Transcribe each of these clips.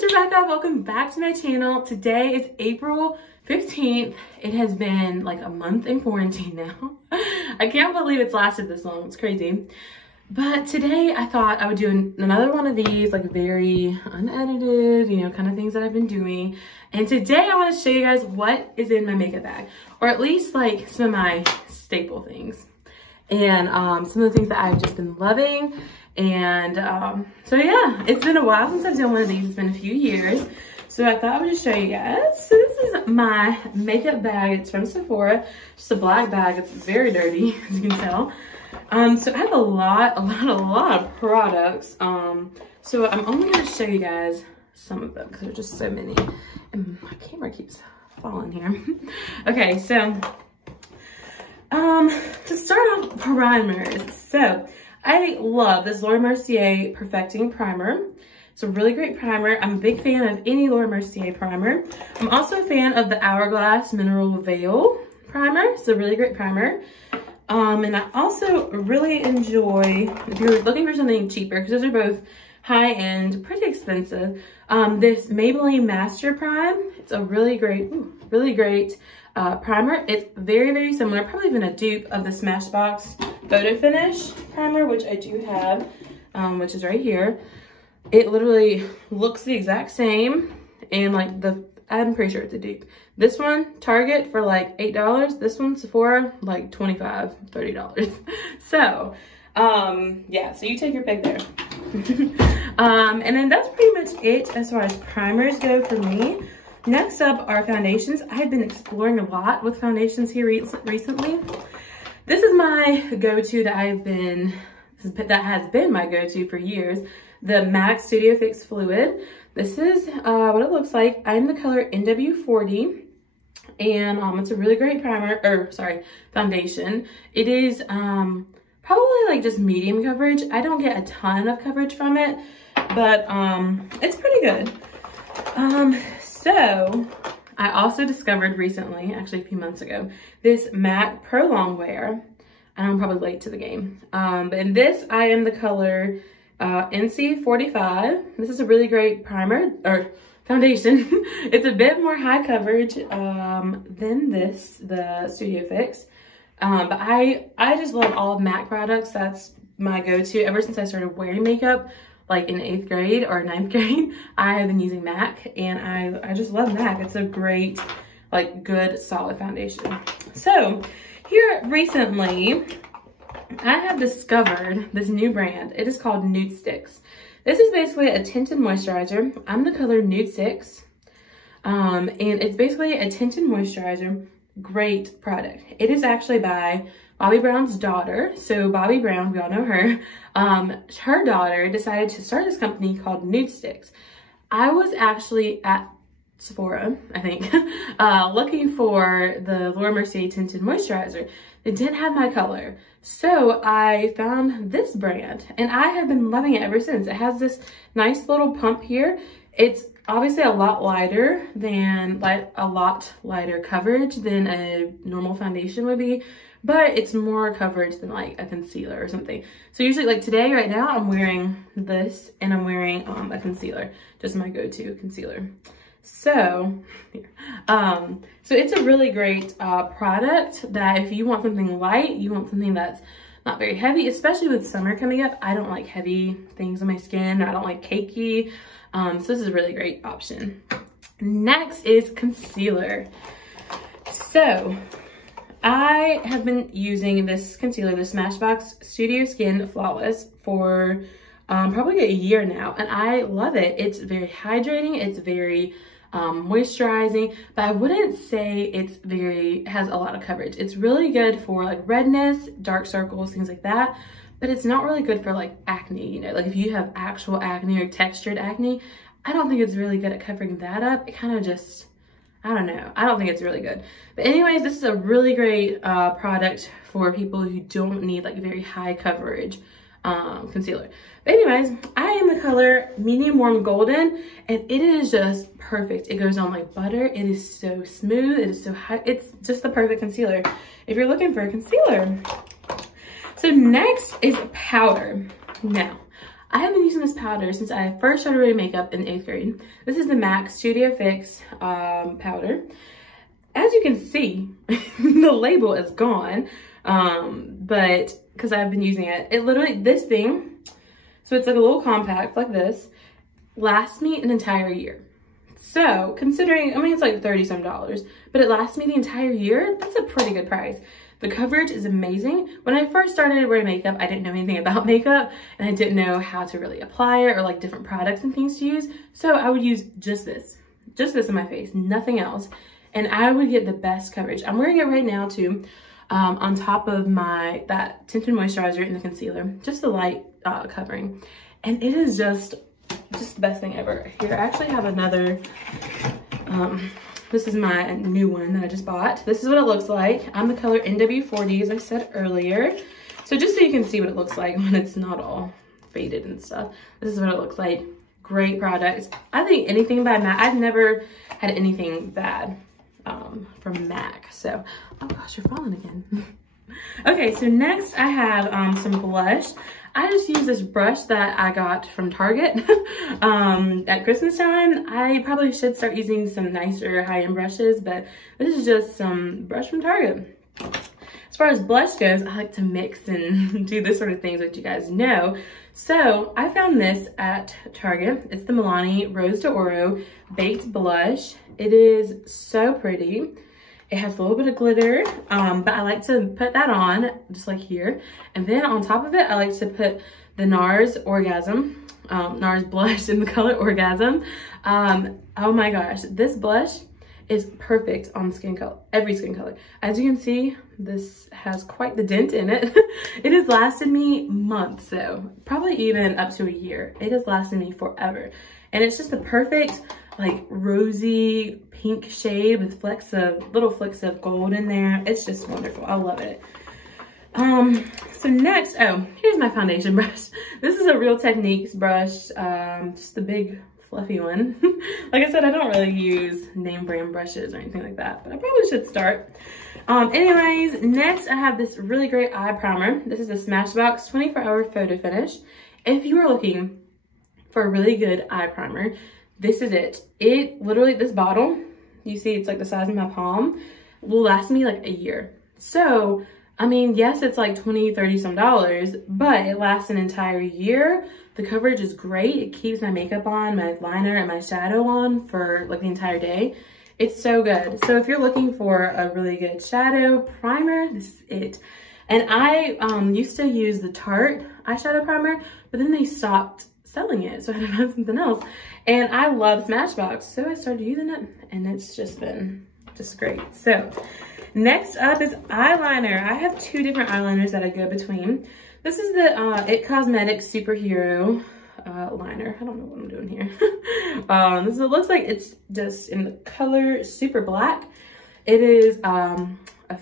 it's Rebecca. Welcome back to my channel. Today is April 15th. It has been like a month in quarantine now. I can't believe it's lasted this long. It's crazy. But today I thought I would do another one of these, like very unedited, you know, kind of things that I've been doing. And today I want to show you guys what is in my makeup bag, or at least like some of my staple things. And some of the things that I've just been loving. And so yeah, it's been a while since I've done one of these. It's been a few years. So I thought I would just show you guys. So this is my makeup bag. It's from Sephora. Just a black bag. It's very dirty, as you can tell. So I have a lot of products. So I'm only gonna show you guys some of them because there's just so many. And my camera keeps falling here. Okay, so to start off, primers. So I love this Laura Mercier Perfecting Primer. It's a really great primer. I'm a big fan of any Laura Mercier primer. I'm also a fan of the Hourglass Mineral Veil primer. It's a really great primer. And I also really enjoy, if you're looking for something cheaper, because those are both high-end, pretty expensive, this Maybelline Master Prime. It's a really great primer. It's very similar, probably even a dupe of the Smashbox Photo Finish primer, which I do have, which is right here. It literally looks the exact same, and like I'm pretty sure it's a dupe. This one, Target for like $8. This one, Sephora, like $25, $30. So, yeah, so you take your pick there. And then that's pretty much it as far as primers go for me. Next up are foundations. I've been exploring a lot with foundations here recently. This is my go-to that has been my go-to for years. The MAC Studio Fix Fluid. This is what it looks like. I'm the color NW40, and it's a really great foundation. It is probably like just medium coverage. I don't get a ton of coverage from it, but it's pretty good. So I also discovered recently, actually a few months ago, this MAC Pro Longwear. I'm probably late to the game. But in this, I am the color NC45. This is a really great primer, or foundation. It's a bit more high coverage than this, the Studio Fix. But I just love all of MAC products. That's my go-to. Ever since I started wearing makeup, like in 8th grade or 9th grade, I have been using MAC, and I just love MAC. It's a great, like, good, solid foundation. So here recently, I have discovered this new brand. It is called Nude Sticks. This is basically a tinted moisturizer. I'm the color Nude 6. And it's basically a tinted moisturizer. Great product. It is actually by Bobbi Brown's daughter. So Bobbi Brown, we all know her. Her daughter decided to start this company called Nude Sticks. I was actually at Sephora, I think, looking for the Laura Mercier tinted moisturizer. They didn't have my color. So I found this brand, and I have been loving it ever since. It has this nice little pump here. It's obviously a lot lighter coverage than a normal foundation would be, but it's more coverage than like a concealer or something. So usually, like today, right now, I'm wearing this, and I'm wearing a concealer, just my go-to concealer. So, so it's a really great product that if you want something light, you want something that's not very heavy, especially with summer coming up. I don't like heavy things on my skin, or I don't like cakey. So this is a really great option. Next is concealer. So I have been using this concealer, the Smashbox Studio Skin Flawless, for probably a year now, and I love it. It's very hydrating. It's very moisturizing, but I wouldn't say it has a lot of coverage. It's really good for like redness, dark circles, things like that, but it's not really good for like acne, you know, like if you have actual acne or textured acne. I don't think it's really good at covering that up. It kind of just, I don't know, I don't think it's really good. But anyways, this is a really great product for people who don't need like very high coverage concealer. But anyways, I am the color Medium Warm Golden, and it is just perfect. It goes on like butter. It is so smooth. It is so high. It's just the perfect concealer if you're looking for a concealer. So next is powder. Now, I have been using this powder since I first started wearing makeup in 8th grade. This is the MAC Studio Fix powder. As you can see, the label is gone, but because I've been using it, it literally, this thing, so it's like a little compact like this, lasts me an entire year. So considering, I mean, it's like $30 some, but it lasts me the entire year. That's a pretty good price. The coverage is amazing. When I first started wearing makeup, I didn't know anything about makeup and I didn't know how to really apply it or like different products and things to use. So I would use just this in my face, nothing else. And I would get the best coverage. I'm wearing it right now too, on top of that tinted moisturizer and the concealer, just the light covering. And it is just the best thing ever. Here, I actually have another, this is my new one that I just bought. This is what it looks like. I'm the color NW40, as I said earlier. So just so you can see what it looks like when it's not all faded and stuff. This is what it looks like. Great product. I think anything by MAC, I've never had anything bad from MAC. So, oh gosh, you're falling again. Okay, so next I have some blush. I just use this brush that I got from Target at Christmas time. I probably should start using some nicer high-end brushes, but this is just some brush from Target. As far as blush goes, I like to mix and do this sort of things, which you guys know. So I found this at Target. It's the Milani Rose d'Oro Baked Blush. It is so pretty. It has a little bit of glitter, but I like to put that on, just like here. And then on top of it, I like to put the NARS Orgasm, NARS blush in the color Orgasm. Oh my gosh, this blush is perfect on skin color, every skin color. As you can see, this has quite the dent in it. It has lasted me months, so probably even up to a year. It has lasted me forever. And it's just the perfect, like rosy pink shade with little flecks of gold in there. It's just wonderful. I love it. So next, oh, here's my foundation brush. This is a Real Techniques brush, just the big fluffy one. Like I said, I don't really use name brand brushes or anything like that, but I probably should start. Anyways, next I have this really great eye primer. This is the Smashbox 24-hour photo finish. If you are looking for a really good eye primer, this is it. It literally, this bottle, you see it's like the size of my palm, will last me like a year. So, I mean, yes, it's like $20, $30 some, but it lasts an entire year. The coverage is great. It keeps my makeup on, my liner, and my shadow on for like the entire day. It's so good. So if you're looking for a really good shadow primer, this is it. And I used to use the Tarte eyeshadow primer, but then they stopped selling it, so I had to find something else. And I love Smashbox, so I started using it, and it's just been great. So next up is eyeliner. I have two different eyeliners that I go between. This is the It Cosmetics Superhero liner. I don't know what I'm doing here. It looks like it's just in the color Super Black. It is a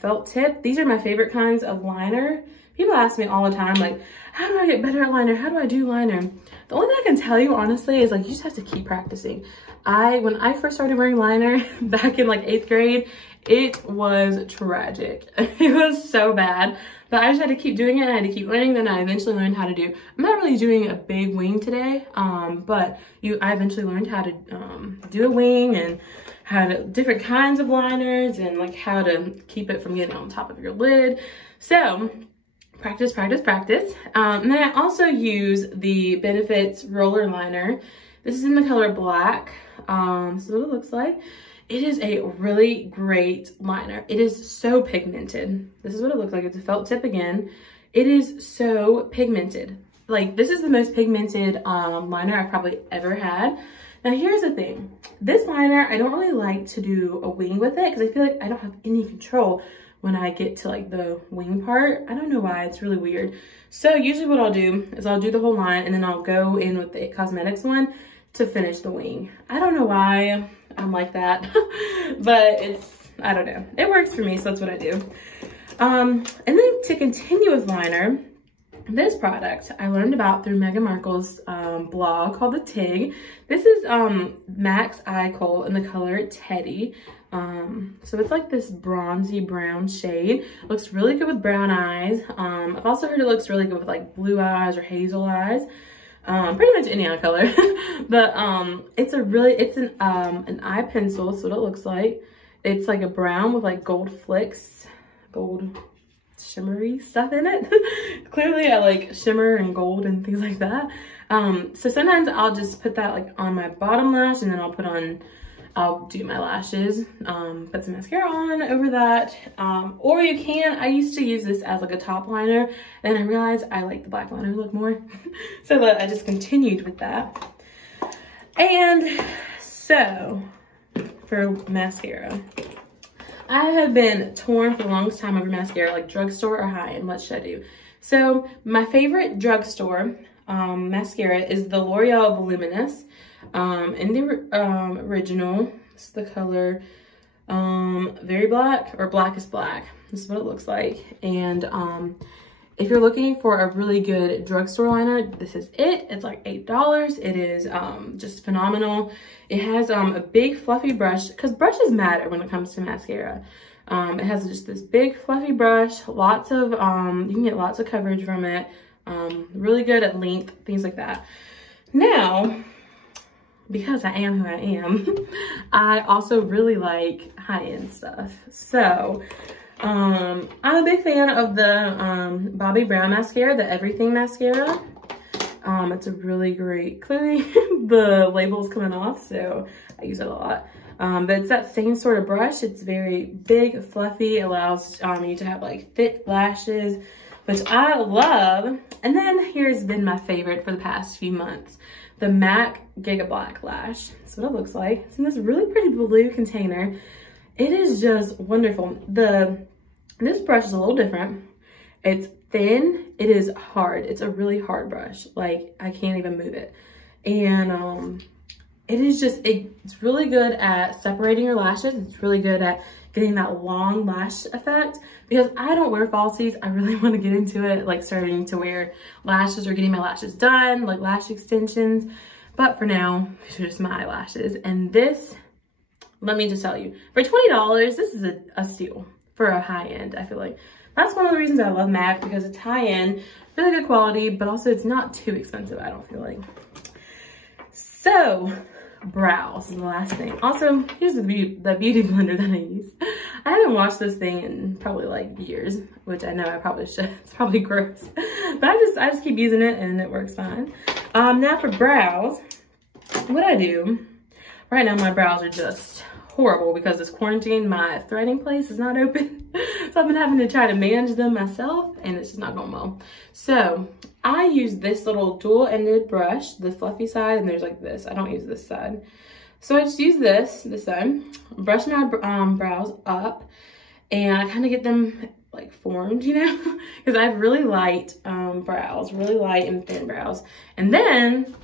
felt tip. These are my favorite kinds of liner. People ask me all the time, like, how do I get better at liner? How do I do liner? The only thing I can tell you, honestly, is like, you just have to keep practicing. When I first started wearing liner back in like 8th grade, it was tragic. It was so bad, but I just had to keep doing it and I had to keep learning. Then I eventually learned how to do, I'm not really doing a big wing today, but I eventually learned how to do a wing and how to, different kinds of liners and like how to keep it from getting on top of your lid. So practice, practice, practice. And then I also use the Benefits Roller Liner. This is in the color Black. This is what it looks like. It is a really great liner. It is so pigmented. This is what it looks like. It's a felt tip again. It is so pigmented. Like, this is the most pigmented liner I've probably ever had. Now, here's the thing. This liner, I don't really like to do a wing with it because I feel like I don't have any control when I get to like the wing part. I don't know why, it's really weird. So usually what I'll do is I'll do the whole line and then I'll go in with the It Cosmetics one to finish the wing. I don't know why I'm like that, but I don't know. It works for me, so that's what I do. And then to continue with liner, this product I learned about through Meghan Markle's blog called The Tig. This is MAC's Eye Kohl in the color Teddy. So it's like this bronzy brown shade. Looks really good with brown eyes. I've also heard it looks really good with like blue eyes or hazel eyes. pretty much any eye color. But it's an eye pencil. So what it looks like, it's like a brown with like gold flicks, gold shimmery stuff in it. Clearly I like shimmer and gold and things like that. So sometimes I'll just put that like on my bottom lash, and then I'll do my lashes, put some mascara on over that. Or you can, I used to use this as like a top liner, and I realized I like the black liner look more. So that I just continued with that. And so for mascara, I have been torn for the longest time over mascara, like drugstore or high-end. What should I do? So my favorite drugstore mascara is the L'Oreal Voluminous. In the original, it's the color Very Black, or Blackest Black. This is what it looks like. And if you're looking for a really good drugstore liner, this is it. It's like $8. It is just phenomenal. It has a big fluffy brush, because brushes matter when it comes to mascara. It has just this big fluffy brush, lots of you can get lots of coverage from it. Really good at length, things like that. Now, because I am who I am, I also really like high-end stuff. So I'm a big fan of the Bobbi Brown mascara, the Everything mascara. It's a really great, clearly the label's coming off, so I use it a lot. But it's that same sort of brush. It's very big, fluffy, allows you to have like thick lashes, which I love. And then here's been my favorite for the past few months, the MAC Giga Black Lash. That's what it looks like. It's in this really pretty blue container. It is just wonderful. This brush is a little different. It's thin, it is hard. It's a really hard brush. Like, I can't even move it. And it is just, it's really good at separating your lashes. It's really good at getting that long lash effect, because I don't wear falsies. I really want to get into it, like starting to wear lashes or getting my lashes done, like lash extensions. But for now, these are just my eyelashes. And this, let me just tell you, for $20, this is a steal for a high end, I feel like. That's one of the reasons I love MAC, because it's high end, really good quality, but also it's not too expensive, I don't feel like. So, brows is the last thing. Also, here's the beauty blender that I use. I haven't washed this thing in probably like years, which I know I probably should. It's probably gross, but I just keep using it and it works fine. Now for brows, what I do right now, my brows are just horrible because this quarantine, my threading place is not open. So I've been having to try to manage them myself, and it's just not going well. So I use this little dual-ended brush, the fluffy side, and there's like this. I don't use this side. So I just use this side, brush my brows up, and I kind of get them like formed, you know, because I have really light brows, really light and thin brows. And then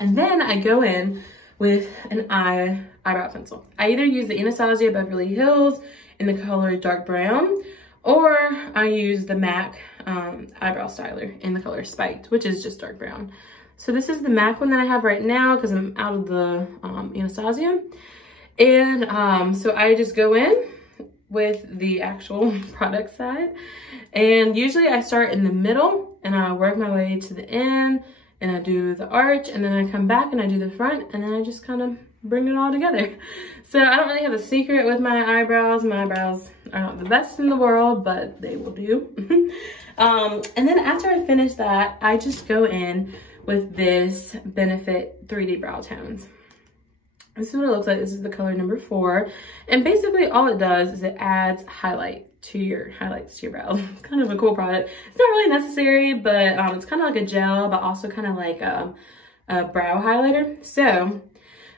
I go in with an eyebrow pencil. I either use the Anastasia Beverly Hills in the color dark brown, or I use the MAC eyebrow styler in the color Spiked, which is just dark brown. So this is the MAC one that I have right now because I'm out of the Anastasia. And so I just go in with the actual product side. And usually I start in the middle and I work my way to the end, and I do the arch, and then I come back and I do the front, and then I just kind of bring it all together. So I don't really have a secret with my eyebrows. My eyebrows are not the best in the world, but they will do. And then after I finish that, I just go in with this Benefit 3D Brow Tones. This is what it looks like. This is the color number 4. And basically all it does is it adds highlights to your brows. It's kind of a cool product. It's not really necessary, but it's kind of like a gel, but also kind of like a brow highlighter. So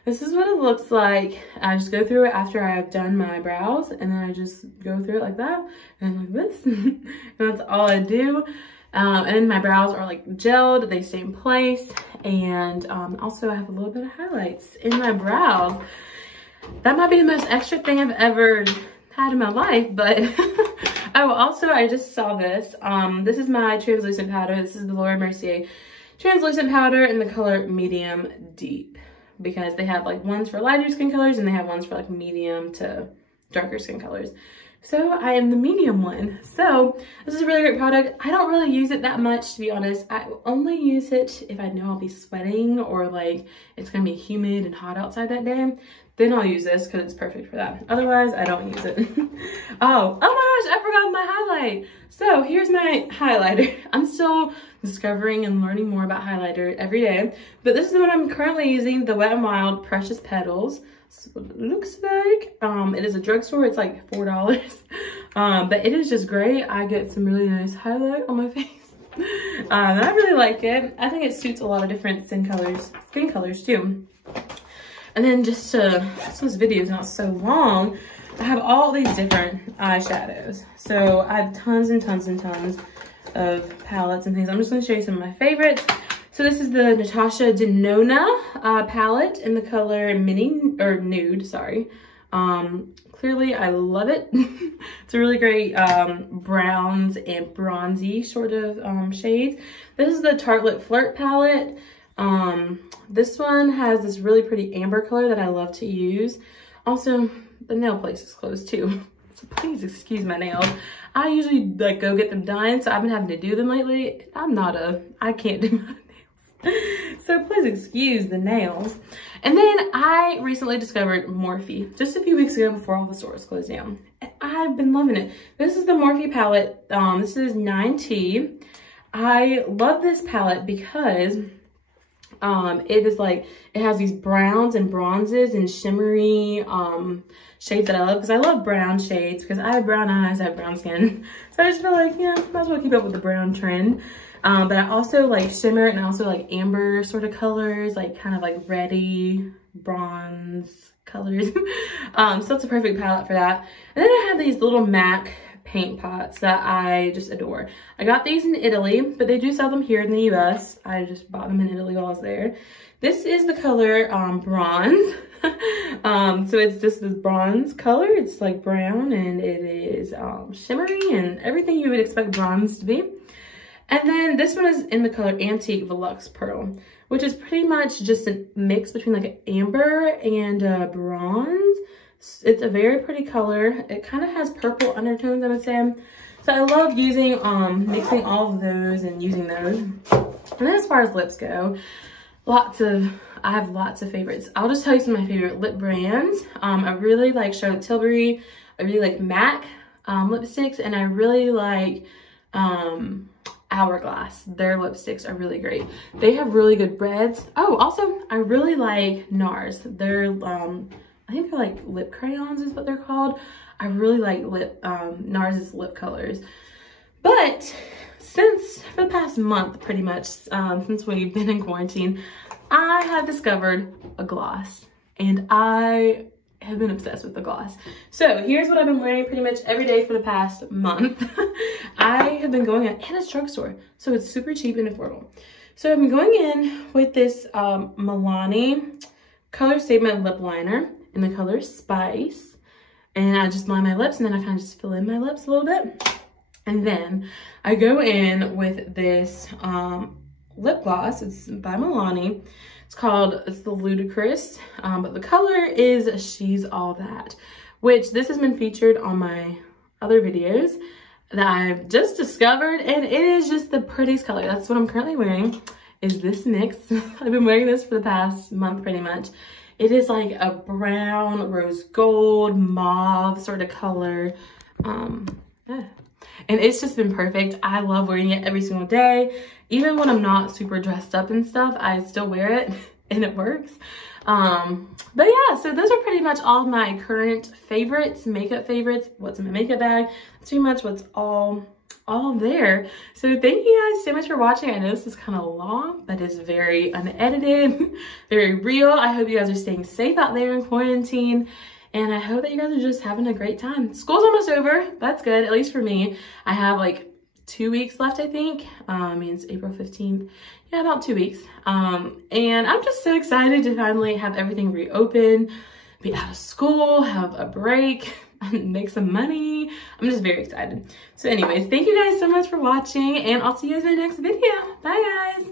this is what it looks like. I just go through it after I've done my brows, and then I just go through it like that and like this. And that's all I do. And my brows are like gelled, they stay in place. And also I have a little bit of highlights in my brows. That might be the most extra thing I've ever had in my life, but I just saw this. This is my translucent powder. This is the Laura Mercier translucent powder in the color medium deep, because they have like ones for lighter skin colors and they have ones for like medium to darker skin colors. So I am the medium one. So this is a really great product. I don't really use it that much, to be honest. I only use it if I know I'll be sweating or like it's gonna be humid and hot outside that day. Then I'll use this because it's perfect for that. Otherwise, I don't use it. Oh my gosh, I forgot my highlight. So here's my highlighter. I'm still discovering and learning more about highlighter every day. But this is the one I'm currently using, the Wet n Wild Precious Petals. This is what it looks like. It is a drugstore. It's like $4. But it is just great. I get some really nice highlight on my face. And I really like it. I think it suits a lot of different skin colors too. And then just so this video is not so long, I have all these different eyeshadows. So I have tons and tons and tons of palettes and things. I'm just going to show you some of my favorites. So this is the Natasha Denona palette in the color Nude, sorry. Clearly I love it. It's a really great browns and bronzy sort of shades. This is the Tartelette Flirt palette. This one has this really pretty amber color that I love to use. Also, the nail place is closed too. So please excuse my nails. I usually like go get them done, so I've been having to do them lately. I can't do my nails. So please excuse the nails. And then I recently discovered Morphe just a few weeks ago before all the stores closed down. And I've been loving it. This is the Morphe palette. This is 9T. I love this palette because it is like, it has these browns and bronzes and shimmery shades that I love, because I love brown shades because I have brown eyes, I have brown skin. So I just feel like, yeah, might as well keep up with the brown trend. But I also like shimmer and I also like amber sort of colors, like kind of like reddy bronze colors. So it's a perfect palette for that. And then I have these little MAC paint pots that I just adore. I got these in Italy, but they do sell them here in the US. I just bought them in Italy while I was there. This is the color Bronze. So it's just this bronze color. It's like brown and it is shimmery and everything you would expect bronze to be. And then this one is in the color Antique Volux Pearl, which is pretty much just a mix between like an amber and a bronze. It's a very pretty color. It kind of has purple undertones, I would say. So I love using, mixing all of those and using those. And then as far as lips go, I have lots of favorites. I'll just tell you some of my favorite lip brands. I really like Charlotte Tilbury. I really like MAC lipsticks, and I really like Hourglass. Their lipsticks are really great. They have really good reds. Oh, also, I really like NARS. They're, I think they're like lip crayons is what they're called. I really like NARS's lip colors. But for the past month, pretty much, since we've been in quarantine, I have discovered a gloss. And I have been obsessed with the gloss. So here's what I've been wearing pretty much every day for the past month. I have been going at Hannah's drugstore, so it's super cheap and affordable. So I've been going in with this Milani Color Statement Lip Liner in the color Spice. And I just line my lips and then I kind of just fill in my lips a little bit. And then I go in with this lip gloss. It's by Milani. It's the Ludicrous, but the color is She's All That, which this has been featured on my other videos that I've just discovered, and it is just the prettiest color. That's what I'm currently wearing, is this mix. I've been wearing this for the past month pretty much. It is like a brown, rose gold, mauve sort of color. Yeah. And it's just been perfect. I love wearing it every single day. Even when I'm not super dressed up and stuff, I still wear it and it works. But yeah, so those are pretty much all of my current favorites, makeup favorites. What's in my makeup bag. That's pretty much what's all there. So thank you guys so much for watching. I know this is kind of long, but it's very unedited, very real. I hope you guys are staying safe out there in quarantine. And I hope that you guys are just having a great time. School's almost over. That's good, at least for me. I have like 2 weeks left, I think. I mean, it's April 15th. Yeah, about 2 weeks. And I'm just so excited to finally have everything reopen, be out of school, have a break, make some money. I'm just very excited. So anyways, thank you guys so much for watching, and I'll see you guys in my next video. Bye, guys.